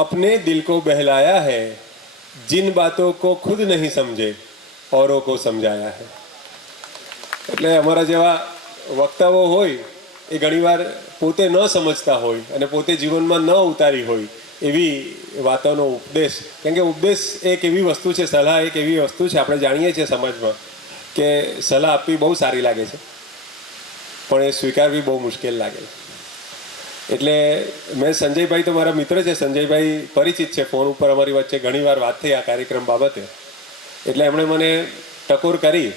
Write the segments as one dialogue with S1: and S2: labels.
S1: अपने दिल को बहलाया है जिन बातों को खुद नहीं समझे औरों को समझाया है એટલે અમારા જેવા વક્તાઓ હોય એ ઘણીવાર પોતે ન સમજતા હોય અને પોતે જીવનમાં ન ઉતારી હોય એવી વાતોનો ઉપદેશ કેમ કે ઉપદેશ એક એવી વસ્તુ છે સલાહ એક એવી વસ્તુ છે આપણે જાણીએ છીએ સમાજમાં કે સલાહ આપવી બહુ સારી લાગે છે પણ એ સ્વીકારવી બહુ મુશ્કેલ લાગે છે એટલે મેં સંજયભાઈ તો મારા મિત્ર છે, સંજયભાઈ પરિચિત છે, ફોન ઉપર અમારી વચ્ચે ઘણીવાર વાત થઈ આ કાર્યક્રમ બાબતે. એટલે એમણે મને ટકોર કરી.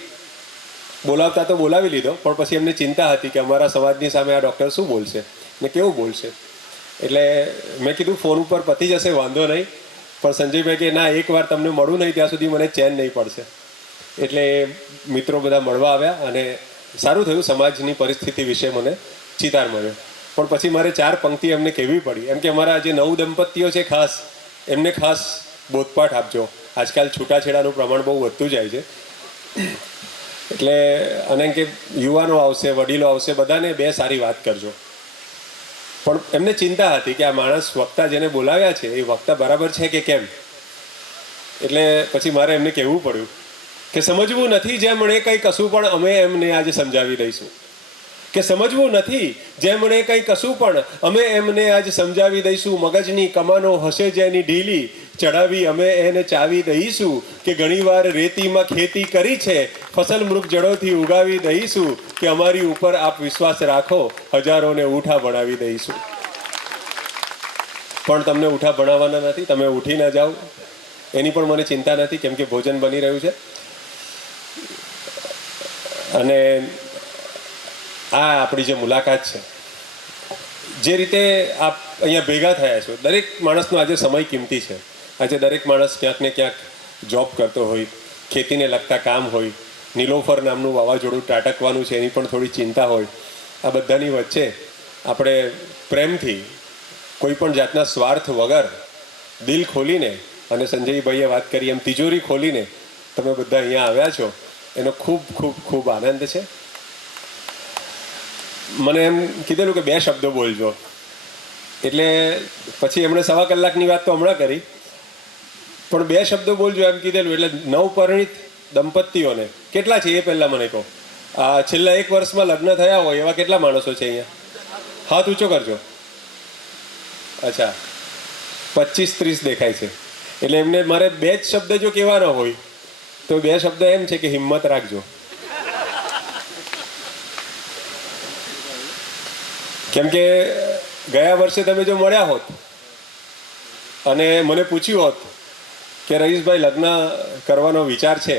S1: બોલાવતા તો બોલાવી લીધો, પણ પછી એમને ચિંતા હતી કે અમારા સમાજની સામે આ ડૉક્ટર શું બોલશે ને કેવું બોલશે. એટલે મેં કીધું, ફોન ઉપર પતી જશે, વાંધો નહીં. પણ સંજયભાઈ કે, ના એકવાર તમને મળું નહીં, ત્યાં સુધી મને ચેન નહીં પડશે. એટલે મિત્રો બધા મળવા આવ્યા અને સારું થયું, સમાજની પરિસ્થિતિ વિશે મને ચિતાર મળ્યો. પણ પછી મારે ચાર પંક્તિ એમને કહેવી પડી. એમ કે અમારા જે નવ દંપતીઓ છે ખાસ, એમને ખાસ બોધપાઠ આપજો. આજકાલ છૂટાછેડાનું પ્રમાણ બહુ વધતું જાય છે. એટલે અને કે યુવાનો આવશે, વડીલો આવશે, બધાને બે સારી વાત કરજો. પણ એમને ચિંતા હતી કે આ માણસ વક્તા જેને બોલાવ્યા છે, એ વક્તા બરાબર છે કે કેમ? એટલે પછી મારે એમને કહેવું પડ્યું કે સમજવું નથી, જેમ મને કંઈ કશું પણ અમે એમને આજે સમજાવી દઈશું. કે સમજવું નથી. જેમણે કંઈ કશું પણ, અમે એમને આજ સમજાવી દઈશું. મગજની કમાનો હશે જેની ઢીલી. ચડાવી અમે એને ચાવી દઈશું કે ઘણીવાર રેતીમાં ખેતી કરી છે. ફસલ મૃગ જડોથી ઉગાવી દઈશું કે અમારી ઉપર આપ વિશ્વાસ રાખો. હજારોને ઉઠા ભણાવી દઈશું. પણ તમને ઉઠા ભણાવવાના નથી, તમે ઉઠી ના જાઓ. એની પણ મને ચિંતા નથી, કેમ કે ભોજન બની રહ્યું છે. અને આ આપણી જે મુલાકાત છે. જે રીતે આપ અહીંયા ભેગા થયા છો, દરેક માણસનો આજે સમય કિંમતી છે. આજે દરેક માણસ ક્યાંક ને ક્યાંક જોબ કરતો હોય, ખેતીને લગતા કામ હોય, નીલોફર નામનું વાવાઝોડું ત્રાટકવાનું છે એની પણ થોડી ચિંતા હોય. આ બધાની વચ્ચે આપણે પ્રેમથી કોઈ પણ જાતના સ્વાર્થ વગર દિલ ખોલીને અને સંજયભાઈએ વાત કરી એમ તિજોરી ખોલીને તમે બધા અહીંયા આવ્યા છો. એનો ખૂબ ખૂબ ખૂબ આનંદ છે. મને એમ કીધેલું કે બે શબ્દો બોલજો. એટલે પછી એમણે સવા કલાકની વાત તો હમણાં કરી, પણ બે શબ્દો બોલજો એમ કીધેલું, એટલે નવપરિણીત દંપતીઓને. કેટલા છે એ પહેલાં મને કહો. આ છેલ્લા એક વર્ષમાં લગ્ન થયા હોય એવા કેટલા માણસો છે અહીંયા? હાથ ઊંચો કરજો. અચ્છા. પચીસ ત્રીસ દેખાય છે. એટલે એમને મારે બે જ શબ્દ જો કહેવાના હોય, તો બે શબ્દ એમ છે કે હિંમત રાખજો. કેમ કે ગયા વર્ષે તમે જો મળ્યા હોત અને મને પૂછ્યું હોત કે રહીશભાઈ લગ્ન કરવાનો વિચાર છે,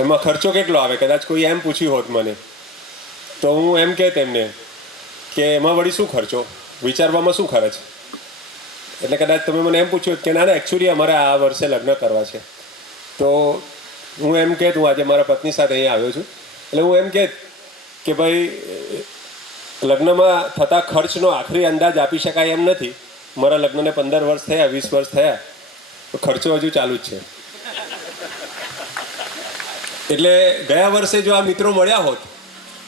S1: એમાં ખર્ચો કેટલો આવે? કદાચ કોઈ એમ પૂછ્યું હોત મને. તો હું એમ કહે તેમને કે એમાં વળી શું ખર્ચો? વિચારવામાં શું ખર્ચ? એટલે કદાચ તમે મને એમ પૂછ્યું કે ના ના એકચ્યુઅલી અમારે આ વર્ષે લગ્ન કરવા છે. તો હું એમ કહેત હું આજે મારા પત્ની સાથે અહીંયા આવ્યો છું. એટલે હું એમ કહેત કે ભાઈ લગ્નમાં થતા ખર્ચનો આખરી અંદાજ આપી શકાય એમ નથી. મારા લગ્નને પંદર વર્ષ થયા, વીસ વર્ષ થયા, તો ખર્ચો હજુ ચાલુ જ છે. એટલે ગયા વર્ષે જો આ મિત્રો મળ્યા હોત,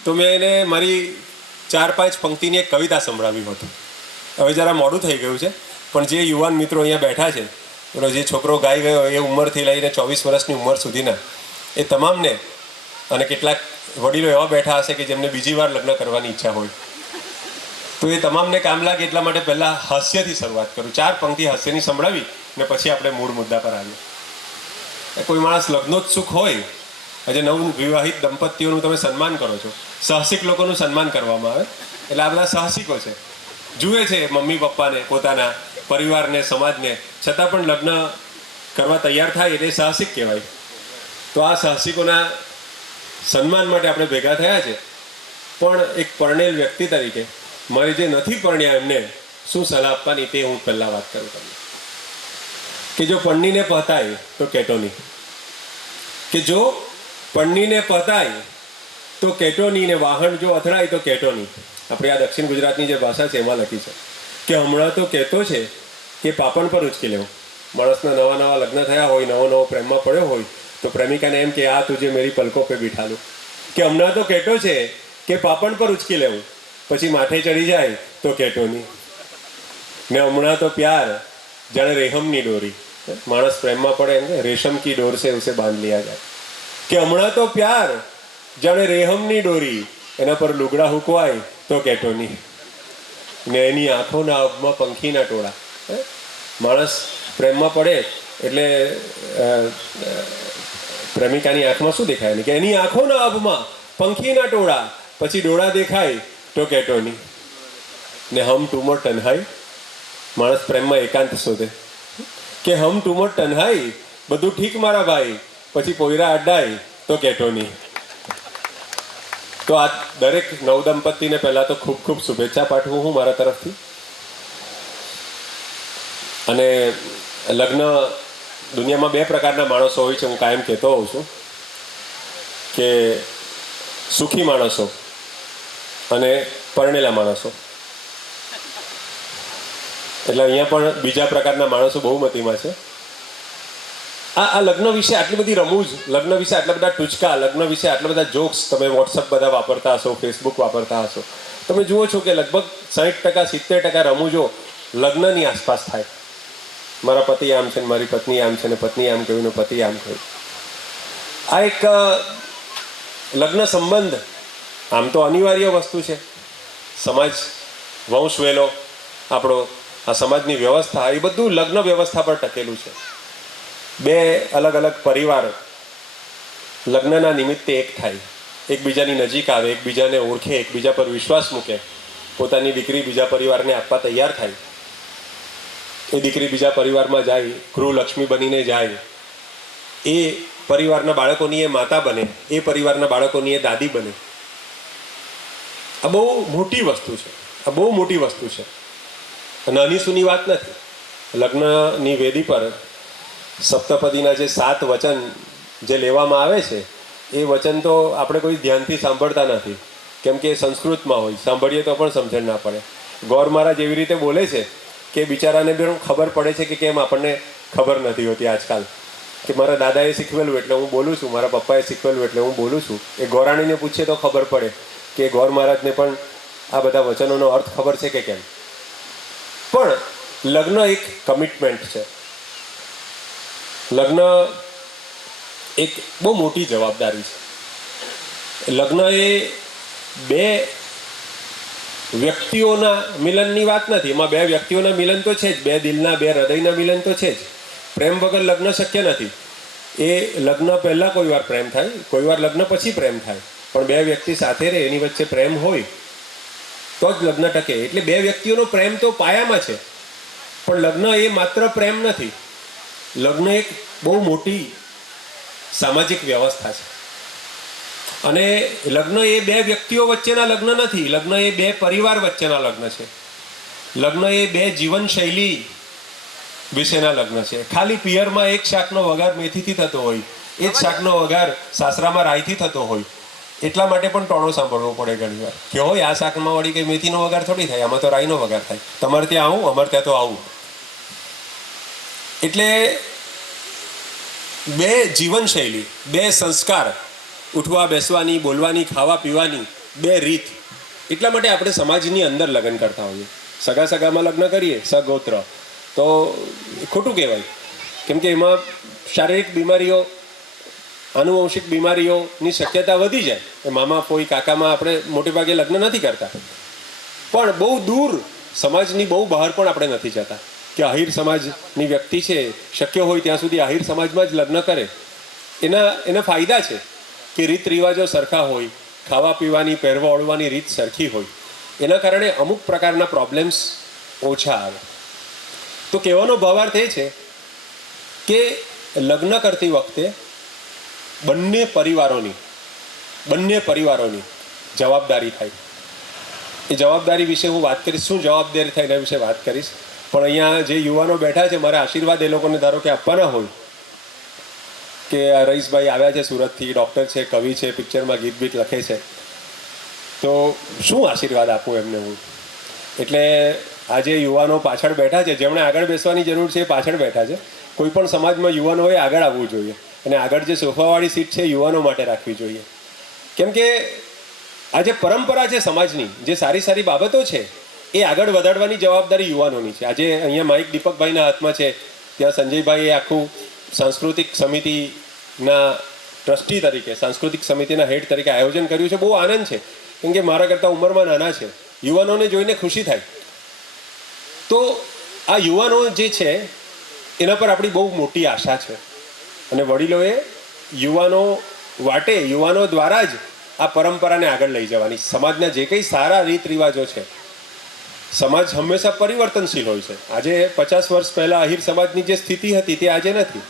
S1: તો મેં એને મારી ચાર પાંચ પંક્તિની એક કવિતા સંભળાવી હોત. હવે જરા મોડું થઈ ગયું છે, પણ જે યુવાન મિત્રો અહીંયા બેઠા છે જે છોકરો ગાઈ ગયો એ ઉંમરથી લઈને ચોવીસ વર્ષની ઉંમર સુધીના, એ તમામને અને કેટલાક વડીલો એવા બેઠા હશે કે જેમને બીજી વાર લગ્ન કરવાની ઈચ્છા હોય. તો એ તમામને કામ લાગે એટલા માટે પહેલાં હાસ્યથી શરૂઆત કરું. ચાર પંક્તિ હાસ્યની સંભળાવી ને પછી આપણે મૂળ મુદ્દા પર આવીએ. કોઈ માણસ લગ્નોત્સુક હોય, આજે નવ વિવાહિત દંપતીઓનું તમે સન્માન કરો છો. સાહસિક લોકોનું સન્માન કરવામાં આવે. એટલે આ બધા સાહસિકો છે. જુએ છે મમ્મી પપ્પાને, પોતાના પરિવારને, સમાજને. છતાં પણ લગ્ન કરવા તૈયાર થાય એટલે સાહસિક કહેવાય. તો આ સાહસિકોના સન્માન માટે આપણે ભેગા થયા છે. પણ એક પરણેલ વ્યક્તિ તરીકે, મારી જે નથી પરણ્યા એમને શું સલાહ આપવાની તે હું પહેલાં વાત કરું તમને. કે જો પણનીને પહતાય તો કેટોની કે જો પણનીને પહતાય તો કેટોની ને વાહન જો અથડાય તો કેટોની આપણે આ દક્ષિણ ગુજરાતની જે ભાષા છે એમાં લખી છે. કે હમણાં તો કહેતો છે કે પાપણ પર ઉચકી લેવું. માણસના નવા નવા લગ્ન થયા હોય, નવો નવો પ્રેમમાં પડ્યો હોય તો પ્રેમિકાને એમ કે, આ તુજે મેરી પલકો પે બિઠા કે હમણાં તો કહેટો છે કે પાપણ પર ઉચકી લેવું. પછી માથે ચડી જાય તો કહેટો નહીં. ને હમણાં તો પ્યાર, જાણે રેહમની ડોરી માણસ પ્રેમમાં પડે એમ રેશમ કી ડોર છે ઉસે બાંધ લિયા જાય. કે હમણાં તો પ્યાર, જાણે રેહમની ડોરી એના પર લુગડા હુકવાય તો કહેટો નહીં. ને એની આંખોના અબમાં પંખીના ટોળા. માણસ પ્રેમમાં પડે એટલે પ્રેમિકાની આંખમાં શું દેખાય? કે એની આંખોના અબમાં પંખીના ટોળા. પછી ડોળા દેખાય તો કેટોની ને હમ ટુમર તન્હાઈ માણસ પ્રેમમાં એકાંત શોધે. કે હમ ટુમર તન્હાઈ બધું ઠીક મારા ભાઈ. પછી પોયરા અડાય તો કેટોની તો આ દરેક નવ દંપતીને પહેલા તો ખૂબ ખૂબ શુભેચ્છા પાઠવું હું મારા તરફથી. અને લગ્ન દુનિયામાં બે પ્રકારના માણસો હોય છે, હું કાયમ કહેતો હોઉં છું કે સુખી માણસો અને પરણેલા માણસો. એટલે અહીંયા પણ બીજા પ્રકારના માણસો બહુમતીમાં છે. આ આ લગ્ન વિશે આટલી બધી રમૂજ, લગ્ન વિશે આટલા બધા ટૂચકા, લગ્ન વિશે આટલા બધા જોક્સ તમે વોટ્સઅપ બધા વાપરતા હશો ફેસબુક વાપરતા હશો. તમે જુઓ છો કે લગભગ સાઠ ટકા, સિત્તેર ટકા રમૂજો લગ્નની આસપાસ થાય. મારા પતિ આમ છે ને, મારી પત્ની આમ છે ને, પત્ની આમ કહ્યું ને, પતિ આમ કહ્યું. આ એક લગ્ન સંબંધ, આમ તો અનિવાર્ય વસ્તુ છે. સમાજ વંશ વેલો, આપણો, આ સમાજની વ્યવસ્થા, એ બધું લગ્ન વ્યવસ્થા પર ટકેલું છે. બે અલગ અલગ પરિવાર લગ્નના નિમિત્તે એક થાય. એકબીજાની નજીક આવે, એકબીજાને ઓળખે, એકબીજા પર વિશ્વાસ મૂકે. પોતાની દીકરી બીજા પરિવારને આપવા તૈયાર થાય. એ દીકરી બીજા પરિવારમાં જાય, ગૃહલક્ષ્મી બનીને જાય. એ પરિવારના બાળકોની એ માતા બને, એ પરિવારના બાળકોની એ દાદી બને. આ બહુ મોટી વસ્તુ છે, આ બહુ મોટી વસ્તુ છે. નાની સૂની વાત નથી. લગ્નની વેદી પર સપ્તપદીના જે સાત વચન જે લેવામાં આવે છે, એ વચન તો આપણે કોઈ ધ્યાનથી સાંભળતા નથી. કેમ કે સંસ્કૃતમાં હોય, સાંભળીએ તો પણ સમજણ ના પડે. ગૌર મહારાજ એવી રીતે બોલે છે કે બિચારાને બી ખબર પડે છે કે કેમ આપણને ખબર નથી હોતી આજકાલ. કે મારા દાદાએ શીખવેલું એટલે હું બોલું છું, મારા પપ્પાએ શીખવેલું એટલે હું બોલું છું. એ ગોરાણીને પૂછીએ તો ખબર પડે કે ગૌર મહારાજને પણ આ બધા વચનોનો અર્થ ખબર છે કે કેમ. પણ લગ્ન એક કમિટમેન્ટ છે. લગ્ન એક બહુ મોટી જવાબદારી છે. લગ્ન એ બે વ્યક્તિઓના મિલનની વાત નથી. એમાં બે વ્યક્તિઓના મિલન તો છે જ. બે દિલના, બે હૃદયના મિલન તો છે જ. પ્રેમ વગર લગ્ન શક્ય નથી. એ લગ્ન પહેલાં કોઈ વાર પ્રેમ થાય, કોઈ વાર લગ્ન પછી પ્રેમ થાય. પણ બે વ્યક્તિ સાથે રહે, એની વચ્ચે પ્રેમ હોય, તો જ લગ્ન ટકે. એટલે બે વ્યક્તિઓનો પ્રેમ તો પાયામાં છે. પણ લગ્ન એ માત્ર પ્રેમ નથી. લગ્ન એક બહુ મોટી સામાજિક વ્યવસ્થા છે. અને લગ્ન એ બે વ્યક્તિઓ વચ્ચેના લગ્ન નથી. લગ્ન એ બે પરિવાર વચ્ચેના લગ્ન છે. લગ્ન એ બે જીવનશૈલી વિશેના લગ્ન છે. ખાલી પિયરમાં એક શાકનો વઘાર મેથીથી થતો હોય એ જ શાકનો વઘાર સાસરામાં રાઈથી થતો હોય એટલા માટે પણ ટોણો સાંભળવો પડે ઘણીવાર. કે હોય આ શાકમાં વળી કંઈ મેથીનો વઘાર થોડી થાય આમાં તો રાઈનો વઘાર થાય. તમારે ત્યાં આવું અમારે ત્યાં તો આવું. એટલે બે જીવનશૈલી બે સંસ્કાર ઉઠવા, બેસવાની, બોલવાની, ખાવા, પીવાની બે રીત. એટલા માટે આપણે સમાજની અંદર લગ્ન કરતા હોઈએ. સગા સગામાં લગ્ન કરીએ, સગોત્ર. તો ખોટું કહેવાય. કેમ કે એમાં શારીરિક બીમારીઓ, આનુવંશિક બીમારીઓની શક્યતા વધી જાય. મામા કોઈ કાકામાં આપણે મોટે ભાગે લગ્ન નથી કરતા. પણ બહુ દૂર સમાજની બહુ બહાર પણ આપણે નથી જતા. કે આહિર સમાજની વ્યક્તિ છે, શક્ય હોય ત્યાં સુધી આહિર સમાજમાં જ લગ્ન કરે. એના એના ફાયદા છે. કે રીત રિવાજો સરખા હોય ખાવા પીવાની પહેરવા ઓળવાની રીત સરખી હોય. એના કારણે અમુક પ્રકારના પ્રોબ્લેમ્સ ઓછા આવે. તો કહેવાનો ભાવાર્થ એ છે કે લગ્ન કરતી વખતે બંને પરિવારોની બંને પરિવારોની જવાબદારી થાય. એ જવાબદારી વિશે હું વાત કરીશ. શું જવાબદારી થાય એના વિશે વાત કરીશ. પણ અહીંયા જે યુવાનો બેઠા છે, મારા આશીર્વાદ એ લોકોને ધારો કે આપવાના હોય કે રઈશભાઈ આવ્યા છે સુરતથી, ડૉક્ટર છે, કવિ છે, પિક્ચરમાં ગીત બીત લખે છે. તો શું આશીર્વાદ આપું એમને હું? એટલે આજે યુવાનો પાછળ બેઠા છે. જેમણે આગળ બેસવાની જરૂર છે એ પાછળ બેઠા છે. કોઈ પણ સમાજમાં યુવાનોએ આગળ આવવું જોઈએ. અને આગળ જે સોફાવાળી સીટ છે યુવાનો માટે રાખવી જોઈએ. કેમ કે આ જે પરંપરા છે સમાજની, જે સારી સારી બાબતો છે, એ આગળ વધારવાની જવાબદારી યુવાનોની છે. આજે અહીંયા માઇક દીપકભાઈના હાથમાં છે. ત્યાં સંજયભાઈએ આખું સાંસ્કૃતિક સમિતિના ટ્રસ્ટી તરીકે, સાંસ્કૃતિક સમિતિના હેડ તરીકે આયોજન કર્યું છે. બહુ આનંદ છે. કેમ કે મારા કરતાં ઉંમરમાં નાના છે. યુવાનોને જોઈને ખુશી થાય. તો આ યુવાનો જે છે, એના પર આપણી બહુ મોટી આશા છે. અને વડીલોએ યુવાનો વાટે, યુવાનો દ્વારા જ આ પરંપરાને આગળ લઈ જવાની. સમાજના જે કંઈ સારા રીત રિવાજો છે, સમાજ હંમેશા પરિવર્તનશીલ હોય છે. આજે પચાસ વર્ષ પહેલાં અહીર સમાજની જે સ્થિતિ હતી, તે આજે નથી.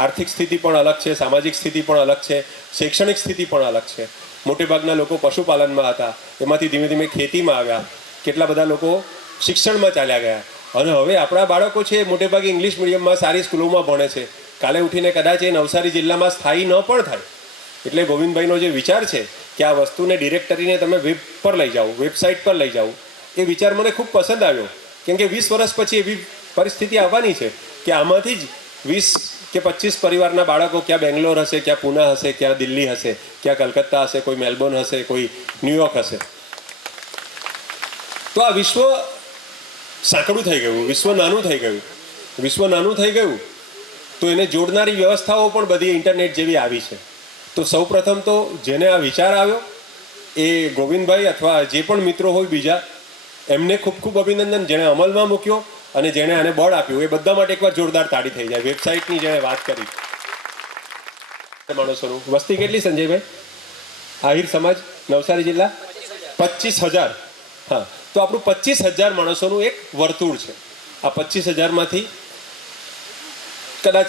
S1: આર્થિક સ્થિતિ પણ અલગ છે, સામાજિક સ્થિતિ પણ અલગ છે, શૈક્ષણિક સ્થિતિ પણ અલગ છે. મોટેભાગના લોકો પશુપાલનમાં હતા, એમાંથી ધીમે ધીમે ખેતીમાં આવ્યા, કેટલા બધા લોકો શિક્ષણમાં ચાલ્યા ગયા. અને હવે આપણા બાળકો છે, મોટેભાગે ઇંગ્લિશ મીડિયમમાં સારી સ્કૂલોમાં ભણે છે. કાલે ઉઠીને કદાચ એ નવસારી જિલ્લામાં સ્થાયી ન પણ થાય. એટલે ગોવિંદભાઈનો જે વિચાર છે કે આ વસ્તુને ડિરેક્ટરીને તમે વેબ પર લઈ જાઓ, વેબસાઇટ પર લઈ જાઓ, એ વિચાર મને ખૂબ પસંદ આવ્યો. કેમ કે વીસ વર્ષ પછી એવી પરિસ્થિતિ આવવાની છે કે આમાંથી જ વીસ કે પચીસ પરિવારના બાળકો ક્યાં બેંગ્લોર હશે, ક્યાં પુના હશે, ક્યાં દિલ્હી હશે, ક્યાં કલકત્તા હશે, કોઈ મેલબોર્ન હશે, કોઈ ન્યુયોર્ક હશે. તો આ વિશ્વ સાંકડું થઈ ગયું, વિશ્વ નાનું થઈ ગયું. વિશ્વ નાનું થઈ ગયું, તો એને જોડનારી વ્યવસ્થાઓ પણ બધી ઇન્ટરનેટ જેવી આવી છે. તો સૌપ્રથમ તો જેને આ વિચાર આવ્યો, એ ગોવિંદભાઈ અથવા જે પણ મિત્રો હોય બીજા, એમને ખૂબ ખૂબ અભિનંદન જેણે અમલમાં મૂક્યો. અને જેણે આને બળ આપ્યું, એ બધા માટે એકવાર જોરદાર તાળી થઈ જાય. વેબસાઇટની જેણે વાત કરી. માણસોનું વસ્તી કેટલી, સંજયભાઈ? આહિર સમાજ, નવસારી જિલ્લા? પચીસ હજાર. હા. તો આપણું પચીસ હજાર માણસોનું એક વર્તુળ છે. આ પચીસ હજારમાંથી કદાચ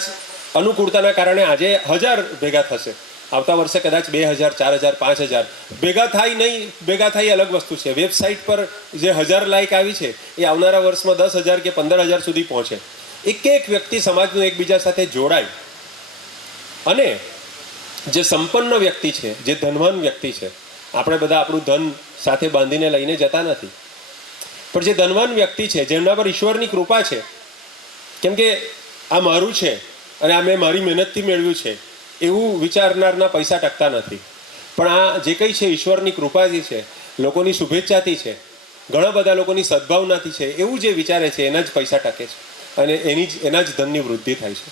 S1: અનુકૂળતાના કારણે આજે હજાર ભેગા થશે. આવતા વર્ષે કદાચ બે હજાર, ચાર હજાર, પાંચ હજાર. ભેગા થાય નહીં, ભેગા થાય અલગ વસ્તુ છે. વેબસાઇટ પર જે હજાર લાઇક આવી છે, એ આવનારા વર્ષમાં દસ હજાર કે પંદર હજાર સુધી પહોંચે. એક એક વ્યક્તિ સમાજનું એકબીજા સાથે જોડાય. અને જે સંપન્ન વ્યક્તિ છે, જે ધનવાન વ્યક્તિ છે, આપણે બધા આપણું ધન સાથે બાંધીને લઈને જતા નથી. પણ જે ધનવાન વ્યક્તિ છે, જેમના પર ઈશ્વરની કૃપા છે, કેમ કે આ મારું છે, અને આ મેં મારી મહેનતથી મેળવ્યું છે એવું વિચારનારના પૈસા ટકતા નથી. પણ આ જે કંઈ છે, ઈશ્વરની કૃપાથી છે, લોકોની શુભેચ્છાથી છે, ઘણા બધા લોકોની સદભાવનાથી છે, એવું જે વિચારે છે, એના જ પૈસા ટકે છે. અને એની જ, એના જ ધનની વૃદ્ધિ થાય છે.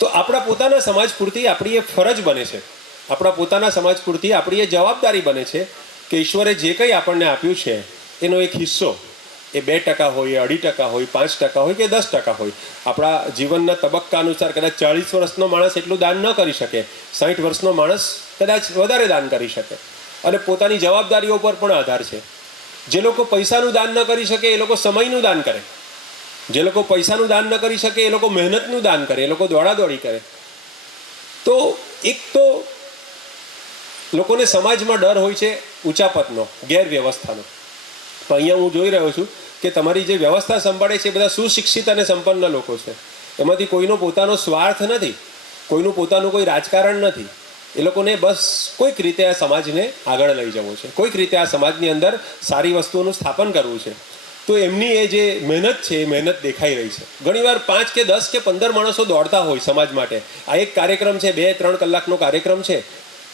S1: તો આપણા પોતાના સમાજ પૂરતી આપણી એ ફરજ બને છે. આપણા પોતાના સમાજ પૂરતી આપણી એ જવાબદારી બને છે કે ઈશ્વરે જે કંઈ આપણને આપ્યું છે, એનો એક હિસ્સો એ બે ટકા હોય અઢી ટકા હોય, પાંચ ટકા હોય કે દસ ટકા હોય. આપણા જીવનના તબક્કા અનુસાર કદાચ ચાળીસ વર્ષનો માણસ એટલું દાન ન કરી શકે. સાઠ વર્ષનો માણસ કદાચ વધારે દાન કરી શકે. અને પોતાની જવાબદારીઓ પર પણ આધાર છે. જે લોકો પૈસાનું દાન ન કરી શકે, એ લોકો સમયનું દાન કરે. જે લોકો પૈસાનું દાન ન કરી શકે, એ લોકો મહેનતનું દાન કરે, એ લોકો દોડાદોડી કરે. તો એક તો લોકોને સમાજમાં ડર હોય છે ઊંચાપતનો ગેરવ્યવસ્થાનો. તો અહીંયા હું જોઈ રહ્યો છું કે તમારી જે વ્યવસ્થા સંભાળે છે એ બધા સુશિક્ષિત અને સંપન્ન લોકો છે. એમાંથી કોઈનો પોતાનો સ્વાર્થ નથી, કોઈનું પોતાનું કોઈ રાજકારણ નથી. એ લોકોને બસ કોઈક રીતે આ સમાજને આગળ લઈ જવો છે. કોઈક રીતે આ સમાજની અંદર સારી વસ્તુઓનું સ્થાપન કરવું છે. તો એમની એ જે મહેનત છે, એ મહેનત દેખાઈ રહી છે. ઘણીવાર પાંચ કે દસ કે પંદર માણસો દોડતા હોય સમાજ માટે. આ એક કાર્યક્રમ છે, બે, ત્રણ કલાકનો કાર્યક્રમ છે.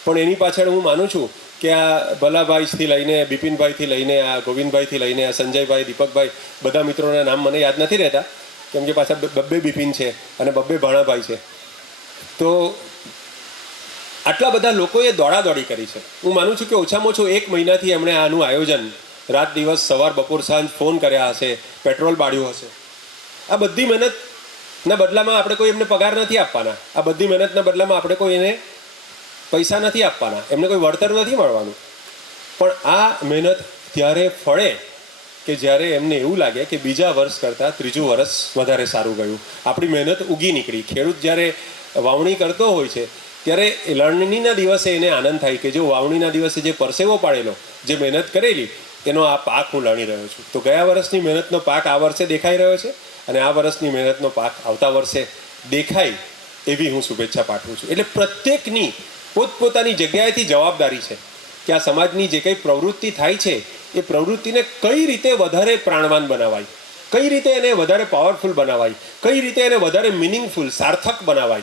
S1: પણ એની પાછળ હું માનું છું કે આ ભલાભાઈથી લઈને, બિપિનભાઈથી લઈને, આ ગોવિંદભાઈથી લઈને, આ સંજયભાઈ, દીપકભાઈ, બધા મિત્રોના નામ મને યાદ નથી રહેતા, કેમ કે પાછા બબ્બે બિપિન છે અને બબ્બે ભાણાભાઈ છે. તો આટલા બધા લોકોએ દોડાદોડી કરી છે. હું માનું છું કે ઓછામાં ઓછું એક મહિનાથી એમણે આનું આયોજન રાત દિવસ સવાર બપોર સાંજ ફોન કર્યા હશે, પેટ્રોલ બાળ્યું હશે. આ બધી મહેનતના બદલામાં આપણે કોઈ એમને પગાર નથી આપવાના. આ બધી મહેનતના બદલામાં આપણે કોઈ એને પૈસા નથી આપવાના. એમને કોઈ વળતર નથી મળવાનું. પણ આ મહેનત ત્યારે ફળે કે જ્યારે એમને એવું લાગે કે બીજા વર્ષ કરતાં ત્રીજું વર્ષ વધારે સારું ગયું. આપણી મહેનત ઉગી નીકળી. ખેડૂત જ્યારે વાવણી કરતો હોય છે, ત્યારે લણણીના દિવસે એને આનંદ થાય કે જો વાવણીના દિવસે જે પરસેવો પાડેલો, જે મહેનત કરેલી એનો આ પાક હું લણી રહ્યો છું. તો ગયા વર્ષની મહેનતનો પાક આ વર્ષે દેખાઈ રહ્યો છે અને આ વર્ષની મહેનતનો પાક આવતા વર્ષે દેખાય એવી હું શુભેચ્છા પાઠવું છું. એટલે પ્રત્યેકની પોતપોતાની જગ્યાએથી જવાબદારી છે કે આ સમાજની જે કંઈ પ્રવૃત્તિ થાય છે, એ પ્રવૃત્તિને કઈ રીતે વધારે પ્રાણવાન બનાવાય? કઈ રીતે એને વધારે પાવરફુલ બનાવાય? કઈ રીતે એને વધારે મિનિંગફુલ સાર્થક બનાવાય?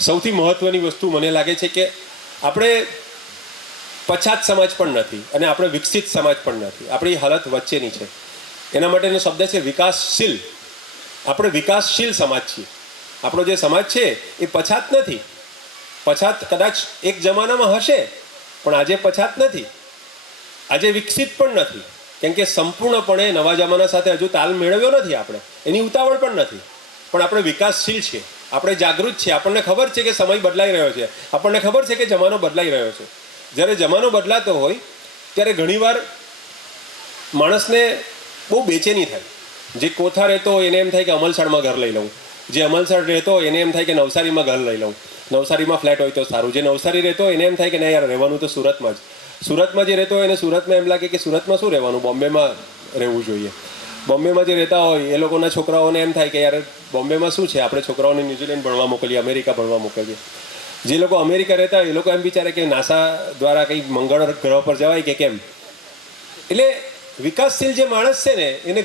S1: સૌથી મહત્વની વસ્તુ મને લાગે છે કે આપણે પછાત સમાજ પણ નથી અને આપણે વિકસિત સમાજ પણ નથી. આપણી હાલત વચ્ચેની છે. એના માટેનો શબ્દ છે વિકાસશીલ. આપણે વિકાસશીલ સમાજ છીએ. આપણો જે સમાજ છે, એ પછાત નથી. પછાત કદાચ એક જમાનામાં હશે, પણ આજે પછાત નથી. આજે વિકસિત પણ નથી. કેમ કે સંપૂર્ણપણે નવા જમાના સાથે હજુ તાલ મેળવ્યો નથી આપણે. એની ઉતાવળ પણ નથી. પણ આપણે વિકાસશીલ છીએ. આપણે જાગૃત છીએ. આપણને ખબર છે કે સમય બદલાઈ રહ્યો છે. આપણને ખબર છે કે જમાનો બદલાઈ રહ્યો છે. જ્યારે જમાનો બદલાતો હોય, ત્યારે ઘણીવાર માણસને બહુ બેચેની થાય. જે કોથા રહેતો હોય એને એમ થાય કે અમલસાડમાં ઘર લઈ લઉં. જે અમલસાડ રહેતો હોય એને એમ થાય કે નવસારીમાં ઘર લઈ લઉં. નવસારીમાં ફ્લેટ હોય તો સારું. જે નવસારી રહેતો એને એમ થાય કે ના યાર, રહેવાનું તો સુરતમાં જ. સુરતમાં જે રહેતો હોય એને સુરતમાં એમ લાગે કે સુરતમાં શું રહેવાનું? બોમ્બેમાં રહેવું જોઈએ. બોમ્બેમાં જે રહેતા હોય, એ લોકોના છોકરાઓને એમ થાય કે યાર, બોમ્બેમાં શું છે? આપણે છોકરાઓને ન્યુઝીલેન્ડ ભણવા મોકલીએ અમેરિકા ભણવા મોકલીએ. જે લોકો અમેરિકા રહેતા હોય, એ લોકો એમ વિચારે કે નાસા દ્વારા કંઈ મંગળ ગ્રહ પર જવાય કે કેમ? એટલે વિકાસશીલ જે માણસ છે ને, એને